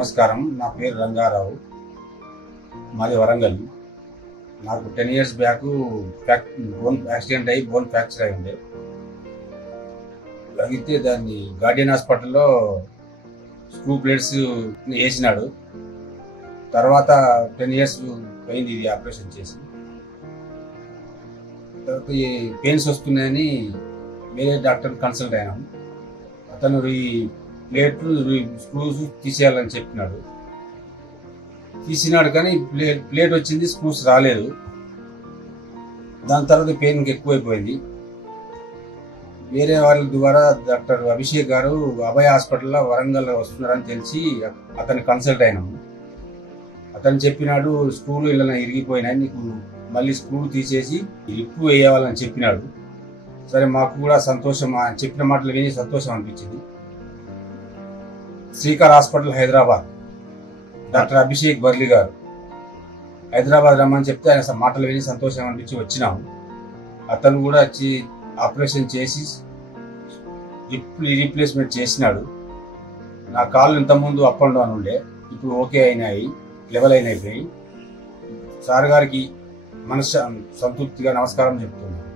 నమస్కారం. నా పేరు రంగారావు, మాది వరంగల్. నాకు 10 years బ్యాక్ బోన్ యాక్సిడెంట్ అయ్యి బోన్ ఫ్రాక్చర్ అయి ఉండే. అయితే దాన్ని గార్డియన్ హాస్పిటల్లో స్క్రూ ప్లేట్స్ వేసినాడు. తర్వాత 10 years పోయింది ఇది ఆపరేషన్ చేసి. తర్వాత ఈ పెయిన్స్ వస్తున్నాయని వేరే డాక్టర్ కన్సల్ట్ అయినాము. అతను ఈ ప్లేట్లు స్క్రూస్ తీసేయాలని చెప్పినాడు. తీసినాడు కానీ ప్లేట్ వచ్చింది, స్క్రూస్ రాలేదు. దాని తర్వాత పెయిన్ ఎక్కువైపోయింది. వేరే వాళ్ళ ద్వారా డాక్టర్ అభిషేక్ గారు అభయ హాస్పిటల్లో వరంగల్ వస్తున్నారని తెలిసి అతన్ని కన్సల్ట్ అయినాము. అతను చెప్పినాడు, స్క్రూలు ఇలా ఇరిగిపోయినాయి, నీకు మళ్ళీ స్క్రూ తీసేసి రిప్పు వేయాలని చెప్పినాడు. సరే, మాకు కూడా సంతోషం, చెప్పిన మాటలు విని సంతోషం అనిపించింది. శ్రీకర్ హాస్పిటల్ హైదరాబాద్, డాక్టర్ అభిషేక్ బర్లి గారు హైదరాబాద్ రమ్మని చెప్తే ఆయన మాటలు విని సంతోషం అనిపించి వచ్చినాము. అతను కూడా వచ్చి ఆపరేషన్ చేసి రీప్లేస్మెంట్ చేసినాడు. నా కాళ్ళు ఇంతకుముందు అప్ అండ్ డౌన్ ఉండే, ఇప్పుడు ఓకే అయినాయి, లెవెల్ అయినాయి. సార్ గారికి మనసు సంతృప్తిగా నమస్కారం చెప్తున్నాను.